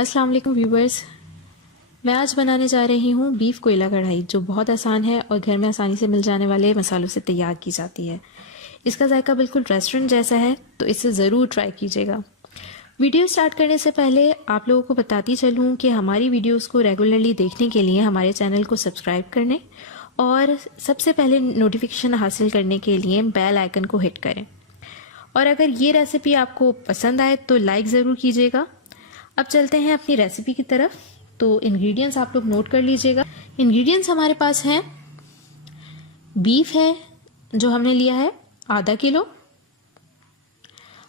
अस्सलाम वालेकुम व्यूवर्स। मैं आज बनाने जा रही हूँ बीफ कोयला कढ़ाई, जो बहुत आसान है और घर में आसानी से मिल जाने वाले मसालों से तैयार की जाती है। इसका जायका बिल्कुल रेस्टोरेंट जैसा है, तो इसे ज़रूर ट्राई कीजिएगा। वीडियो स्टार्ट करने से पहले आप लोगों को बताती चलूँ कि हमारी वीडियोस को रेगुलरली देखने के लिए हमारे चैनल को सब्सक्राइब करने और सबसे पहले नोटिफिकेशन हासिल करने के लिए बेल आइकन को हिट करें। और अगर ये रेसिपी आपको पसंद आए तो लाइक ज़रूर कीजिएगा। अब चलते हैं अपनी रेसिपी की तरफ। तो इंग्रेडिएंट्स आप लोग नोट कर लीजिएगा। इंग्रेडिएंट्स हमारे पास हैं, बीफ है जो हमने लिया है आधा किलो,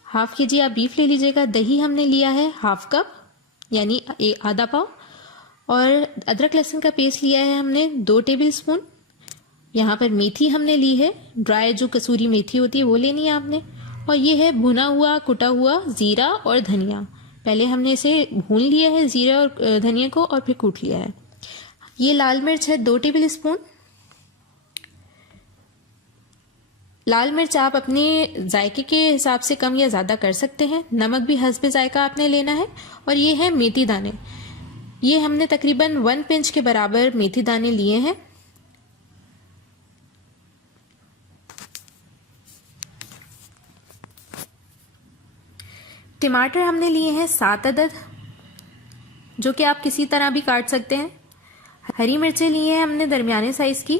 हाफ के जी आप बीफ ले लीजिएगा। दही हमने लिया है हाफ कप यानी आधा पाव, और अदरक लहसुन का पेस्ट लिया है हमने 2 टेबल स्पून। यहाँ पर मेथी हमने ली है, ड्राई जो कसूरी मेथी होती है वो लेनी है आपने। और ये है भुना हुआ कुटा हुआ जीरा और धनिया। पहले हमने इसे भून लिया है जीरा और धनिया को, और फिर कूट लिया है। ये लाल मिर्च है 2 टेबल स्पून। लाल मिर्च आप अपने जायके के हिसाब से कम या ज़्यादा कर सकते हैं। नमक भी हस्बे जायका आपने लेना है। और ये है मेथी दाने, ये हमने तकरीबन 1 पिंच के बराबर मेथी दाने लिए हैं। टमाटर हमने लिए हैं 7 अदद, जो कि आप किसी तरह भी काट सकते हैं। हरी मिर्चें ली हैं हमने दरमियाने साइज की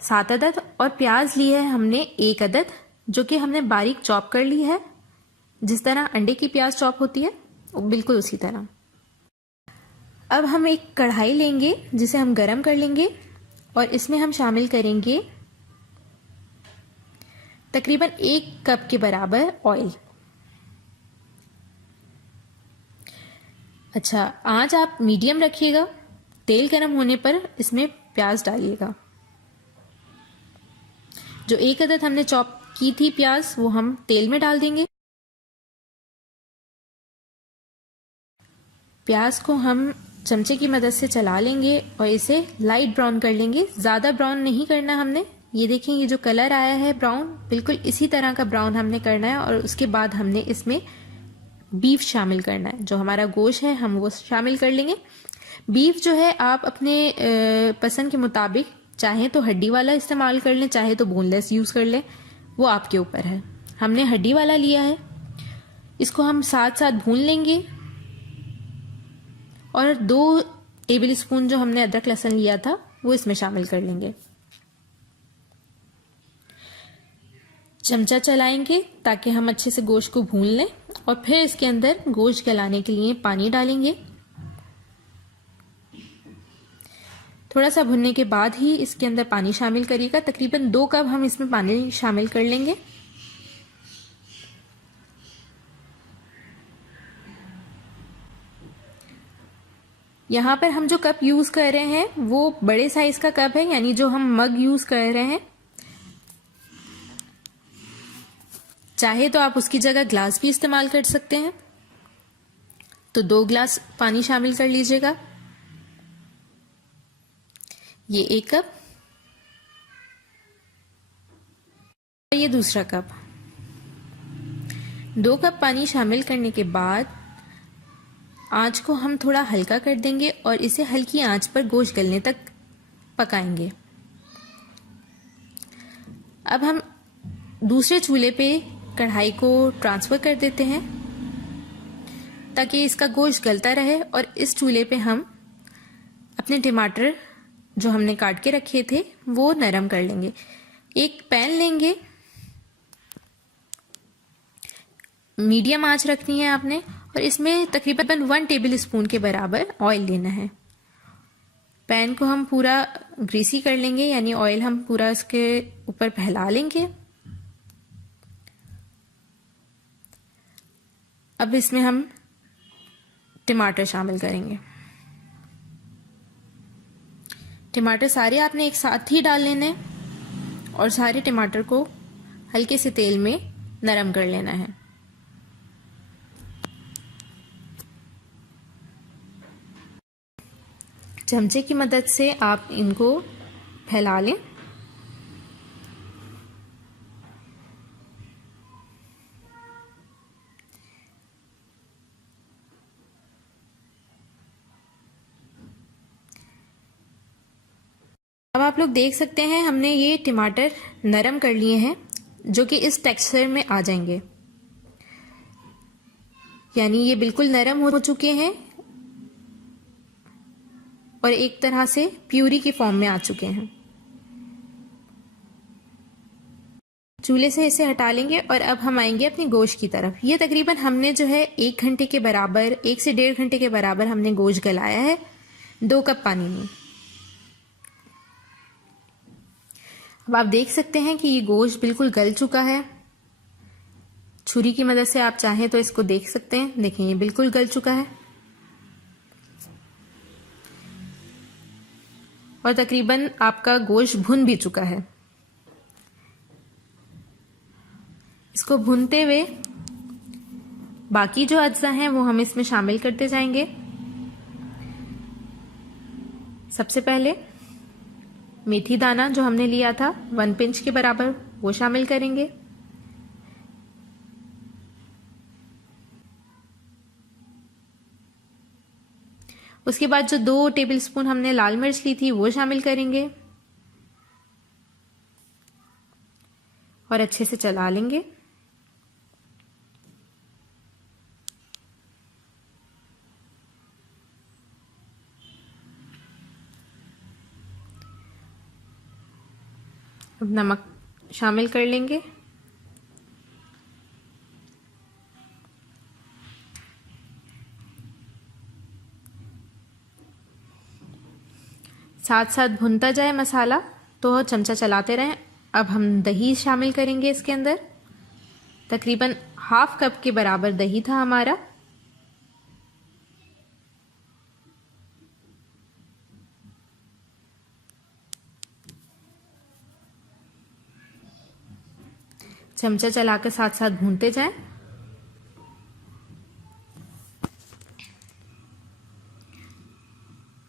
7 अदद, और प्याज ली है हमने 1 अदद, जो कि हमने बारीक चॉप कर ली है। जिस तरह अंडे की प्याज चॉप होती है बिल्कुल उसी तरह। अब हम एक कढ़ाई लेंगे जिसे हम गरम कर लेंगे, और इसमें हम शामिल करेंगे तकरीबन 1 कप के बराबर ऑयल। अच्छा, आंच आप मीडियम रखिएगा। तेल गर्म होने पर इसमें प्याज डालिएगा। जो 1 अदद हमने चॉप की थी प्याज, वो हम तेल में डाल देंगे। प्याज को हम चमचे की मदद से चला लेंगे और इसे लाइट ब्राउन कर लेंगे। ज़्यादा ब्राउन नहीं करना हमने। ये देखें, ये जो कलर आया है ब्राउन, बिल्कुल इसी तरह का ब्राउन हमने करना है। और उसके बाद हमने इसमें बीफ शामिल करना है, जो हमारा गोश्त है हम वो शामिल कर लेंगे। बीफ जो है आप अपने पसंद के मुताबिक चाहे तो हड्डी वाला इस्तेमाल कर लें, चाहे तो बोनलेस यूज़ कर लें, वो आपके ऊपर है। हमने हड्डी वाला लिया है। इसको हम साथ साथ भून लेंगे। और 2 टेबल स्पून जो हमने अदरक लहसुन लिया था वो इसमें शामिल कर लेंगे। चमचा चलाएंगे ताकि हम अच्छे से गोश्त को भून लें, और फिर इसके अंदर गोश्त गलाने के लिए पानी डालेंगे। थोड़ा सा भुनने के बाद ही इसके अंदर पानी शामिल करिएगा। तकरीबन 2 कप हम इसमें पानी शामिल कर लेंगे। यहाँ पर हम जो कप यूज कर रहे हैं वो बड़े साइज का कप है, यानी जो हम मग यूज कर रहे हैं। चाहे तो आप उसकी जगह ग्लास भी इस्तेमाल कर सकते हैं। तो 2 गिलास पानी शामिल कर लीजिएगा। ये 1 कप, ये दूसरा कप। 2 कप पानी शामिल करने के बाद आंच को हम थोड़ा हल्का कर देंगे और इसे हल्की आंच पर गोश्त गलने तक पकाएंगे। अब हम दूसरे चूल्हे पे कढ़ाई को ट्रांसफर कर देते हैं ताकि इसका गोश्त गलता रहे। और इस चूल्हे पे हम अपने टमाटर जो हमने काट के रखे थे वो नरम कर लेंगे। एक पैन लेंगे, मीडियम आंच रखनी है आपने, और इसमें तकरीबन 1 टेबल स्पून के बराबर ऑयल लेना है। पैन को हम पूरा ग्रीसी कर लेंगे, यानी ऑयल हम पूरा इसके ऊपर फैला लेंगे। अब इसमें हम टमाटर शामिल करेंगे। टमाटर सारे आपने एक साथ ही डाल लेने, और सारे टमाटर को हल्के से तेल में नरम कर लेना है। चमचे की मदद से आप इनको फैला लें। आप लोग देख सकते हैं हमने ये टमाटर नरम कर लिए हैं, जो कि इस टेक्सचर में आ जाएंगे, यानी ये बिल्कुल नरम हो चुके हैं और एक तरह से प्यूरी की फॉर्म में आ चुके हैं। चूल्हे से इसे हटा लेंगे और अब हम आएंगे अपनी गोश्त की तरफ। ये तकरीबन हमने जो है 1 घंटे के बराबर, 1 से 1.5 घंटे के बराबर हमने गोश्त गलाया है 2 कप पानी में। अब आप देख सकते हैं कि ये गोश्त बिल्कुल गल चुका है। छुरी की मदद से आप चाहें तो इसको देख सकते हैं। देखें, ये बिल्कुल गल चुका है और तकरीबन आपका गोश्त भुन भी चुका है। इसको भूनते हुए बाकी जो अज्जा हैं वो हम इसमें शामिल करते जाएंगे। सबसे पहले मेथी दाना जो हमने लिया था 1 पिंच के बराबर, वो शामिल करेंगे। उसके बाद जो 2 टेबलस्पून हमने लाल मिर्च ली थी वो शामिल करेंगे और अच्छे से चला लेंगे। अब नमक शामिल कर लेंगे। साथ साथ भुनता जाए मसाला तो चमचा चलाते रहें। अब हम दही शामिल करेंगे इसके अंदर। तकरीबन ½ कप के बराबर दही था हमारा। चमचा चलाकर साथ साथ भूनते जाएं।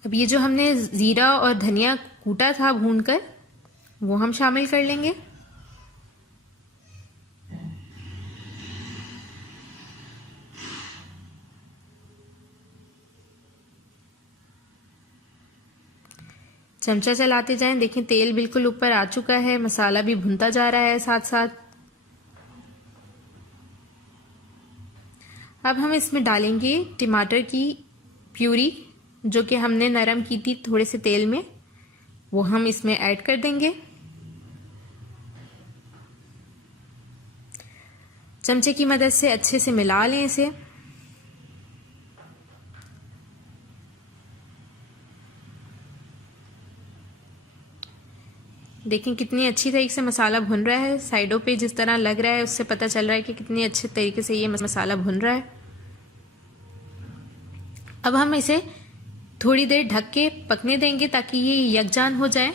अब ये जो हमने जीरा और धनिया कूटा था भूनकर, वो हम शामिल कर लेंगे। चमचा चलाते जाएं। देखें, तेल बिल्कुल ऊपर आ चुका है, मसाला भी भुनता जा रहा है साथ साथ। अब हम इसमें डालेंगे टमाटर की प्यूरी, जो कि हमने नरम की थी थोड़े से तेल में, वो हम इसमें ऐड कर देंगे। चमचे की मदद से अच्छे से मिला लें इसे। देखें कितनी अच्छी तरीके से मसाला भुन रहा है। साइडों पे जिस तरह लग रहा है उससे पता चल रहा है कि कितनी अच्छे तरीके से ये मसाला भुन रहा है। अब हम इसे थोड़ी देर ढक के पकने देंगे ताकि ये यकजान हो जाए।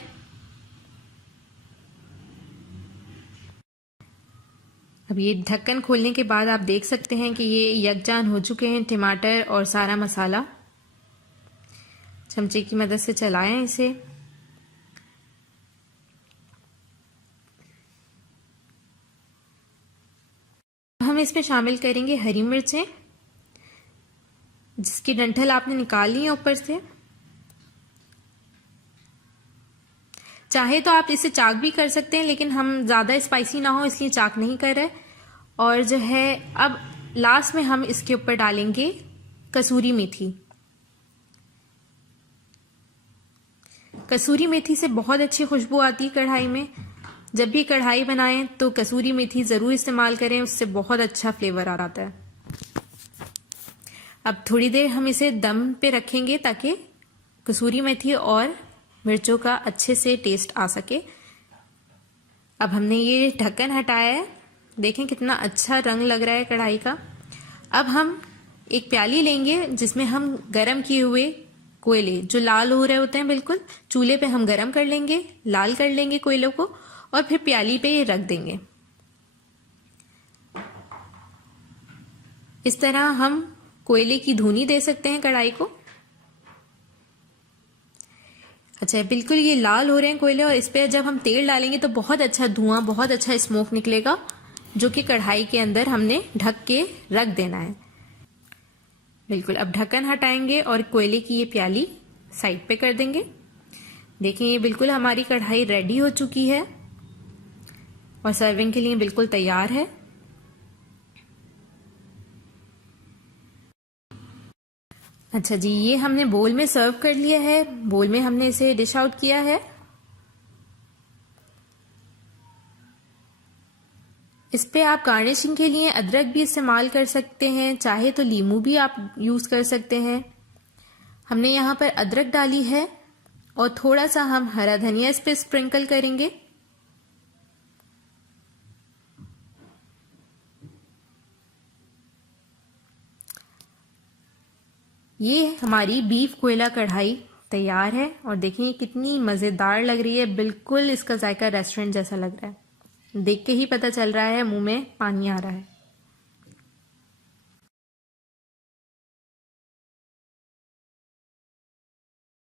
अब ये ढक्कन खोलने के बाद आप देख सकते हैं कि ये यकजान हो चुके हैं टमाटर और सारा मसाला। चमचे की मदद से चलाएं इसे। हम इसमें शामिल करेंगे हरी मिर्चें, जिसकी डंठल आपने निकाल ली है ऊपर से। चाहे तो आप इसे चाक भी कर सकते हैं, लेकिन हम ज़्यादा स्पाइसी ना हो इसलिए चाक नहीं कर रहे। और जो है अब लास्ट में हम इसके ऊपर डालेंगे कसूरी मेथी। कसूरी मेथी से बहुत अच्छी खुशबू आती है कढ़ाई में। जब भी कढ़ाई बनाएं तो कसूरी मेथी ज़रूर इस्तेमाल करें, उससे बहुत अच्छा फ्लेवर आता है। अब थोड़ी देर हम इसे दम पे रखेंगे ताकि कसूरी मेथी और मिर्चों का अच्छे से टेस्ट आ सके। अब हमने ये ढक्कन हटाया है। देखें कितना अच्छा रंग लग रहा है कढ़ाई का। अब हम एक प्याली लेंगे जिसमें हम गरम किए हुए कोयले, जो लाल हो रहे होते हैं बिल्कुल, चूल्हे पे हम गरम कर लेंगे, लाल कर लेंगे कोयलों को और फिर प्याली पे ये रख देंगे। इस तरह हम कोयले की धुनी दे सकते हैं कढ़ाई को। अच्छा, बिल्कुल ये लाल हो रहे हैं कोयले और इस पे जब हम तेल डालेंगे तो बहुत अच्छा धुआं, बहुत अच्छा स्मोक निकलेगा, जो कि कढ़ाई के अंदर हमने ढक के रख देना है। बिल्कुल, अब ढक्कन हटाएंगे और कोयले की ये प्याली साइड पे कर देंगे। देखिए ये बिल्कुल हमारी कढ़ाई रेडी हो चुकी है और सर्विंग के लिए बिल्कुल तैयार है। अच्छा जी, ये हमने बोल में सर्व कर लिया है। बोल में हमने इसे डिश आउट किया है। इस पे आप गार्निशिंग के लिए अदरक भी इस्तेमाल कर सकते हैं, चाहे तो लीमू भी आप यूज़ कर सकते हैं। हमने यहाँ पर अदरक डाली है और थोड़ा सा हम हरा धनिया इस पे स्प्रिंकल करेंगे। ये हमारी बीफ कोयला कढ़ाई तैयार है और देखिए कितनी मज़ेदार लग रही है। बिल्कुल इसका जायका रेस्टोरेंट जैसा लग रहा है। देख के ही पता चल रहा है, मुंह में पानी आ रहा है।